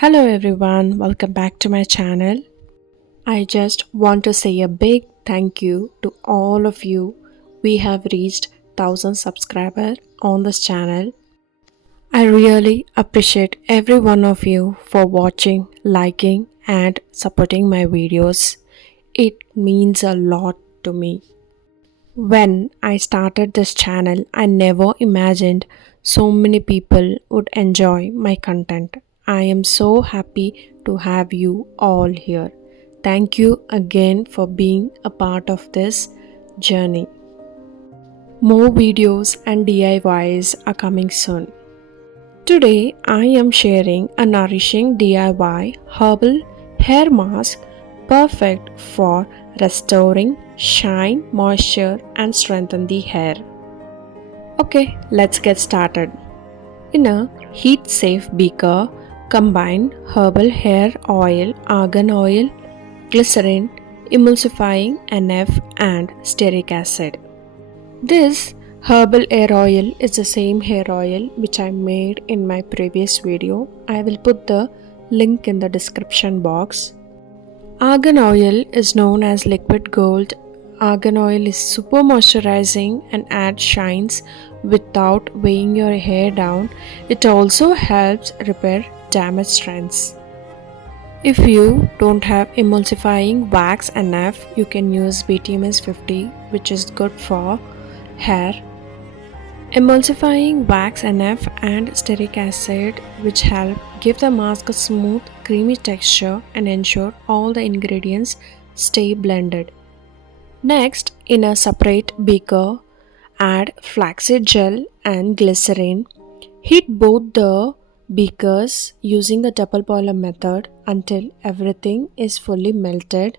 Hello everyone, welcome back to my channel. I just want to say a big thank you to all of you. We have reached 1000 subscribers on this channel. I really appreciate every one of you for watching, liking and supporting my videos. It means a lot to me. When I started this channel, I never imagined so many people would enjoy my content. I am so happy to have you all here. Thank you again for being a part of this journey. More videos and DIYs are coming soon. Today, I am sharing a nourishing DIY herbal hair mask perfect for restoring shine, moisture, and strengthen the hair. Okay, let's get started. In a heat safe beaker, combine herbal hair oil, argan oil, glycerin, emulsifying NF, and stearic acid. This herbal hair oil is the same hair oil which I made in my previous video. I will put the link in the description box. Argan oil is known as liquid gold. Argan oil is super moisturizing and adds shines without weighing your hair down. It also helps repair damaged strands. If you don't have emulsifying wax NF, you can use BTMS 50, which is good for hair. Emulsifying wax NF and stearic acid, which help give the mask a smooth, creamy texture and ensure all the ingredients stay blended. Next, in a separate beaker, add flaxseed gel and glycerin. Heat both the beakers using a double boiler method until everything is fully melted.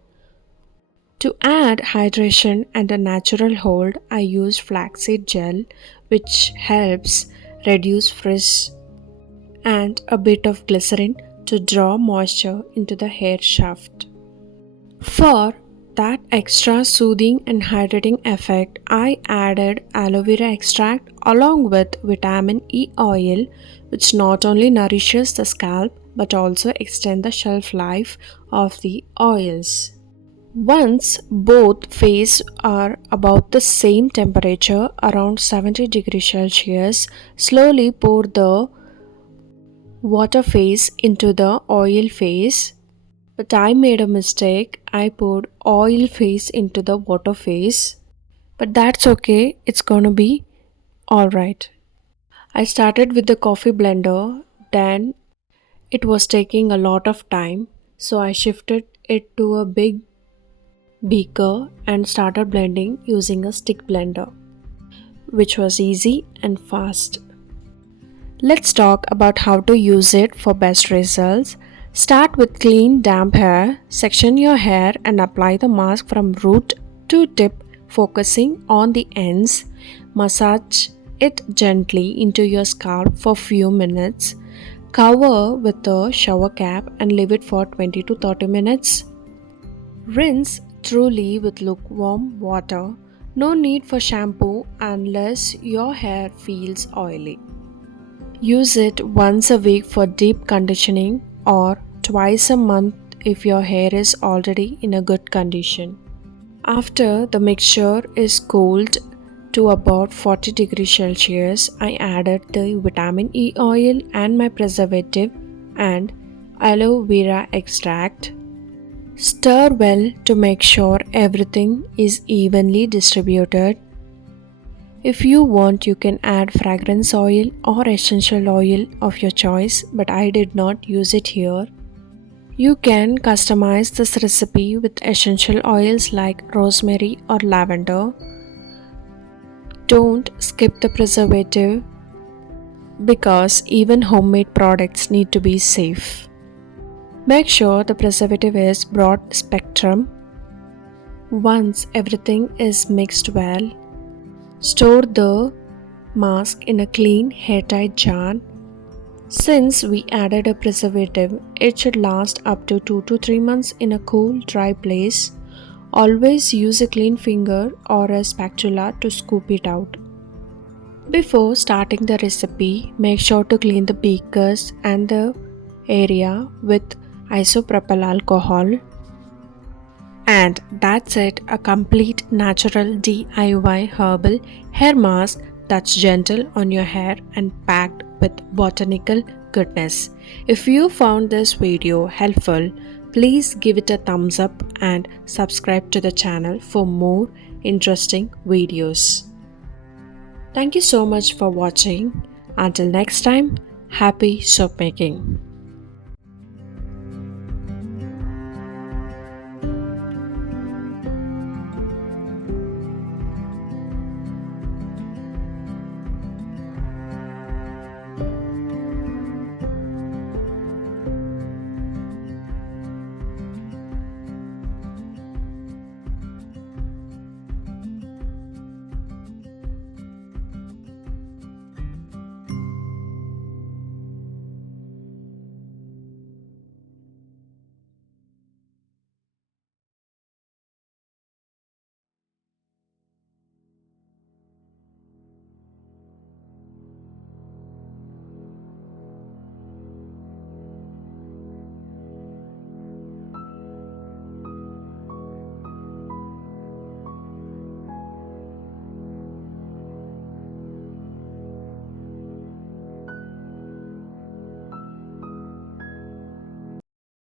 To add hydration and a natural hold, I use flaxseed gel, which helps reduce frizz, and a bit of glycerin to draw moisture into the hair shaft. For that extra soothing and hydrating effect, I added aloe vera extract along with vitamin E oil, which not only nourishes the scalp but also extend the shelf life of the oils. Once both phases are about the same temperature, around 70 degrees Celsius, slowly pour the water phase into the oil phase. But I made a mistake. I poured oil phase into the water phase. But that's okay, it's gonna be alright. I started with the coffee blender, then it was taking a lot of time, so I shifted it to a big beaker and started blending using a stick blender, which was easy and fast. Let's talk about how to use it for best results. Start with clean damp hair, section your hair and apply the mask from root to tip, focusing on the ends. Massage it gently into your scalp for few minutes. Cover with a shower cap and leave it for 20 to 30 minutes. Rinse thoroughly with lukewarm water. No need for shampoo unless your hair feels oily. Use it once a week for deep conditioning or twice a month if your hair is already in a good condition. After the mixture is cooled to about 40 degrees Celsius, I added the vitamin E oil and my preservative and aloe vera extract. Stir well to make sure everything is evenly distributed. If you want, you can add fragrance oil or essential oil of your choice, but I did not use it here. You can customize this recipe with essential oils like rosemary or lavender. Don't skip the preservative because even homemade products need to be safe. Make sure the preservative is broad spectrum. Once everything is mixed well, store the mask in a clean, airtight jar. Since we added a preservative, it should last up to 2 to 3 months in a cool, dry place. Always use a clean finger or a spatula to scoop it out. Before starting the recipe, make sure to clean the beakers and the area with isopropyl alcohol. And that's it, a complete natural DIY herbal hair mask that's gentle on your hair and packed with botanical goodness. If you found this video helpful, please give it a thumbs up and subscribe to the channel for more interesting videos. Thank you so much for watching. Until next time, happy soap making.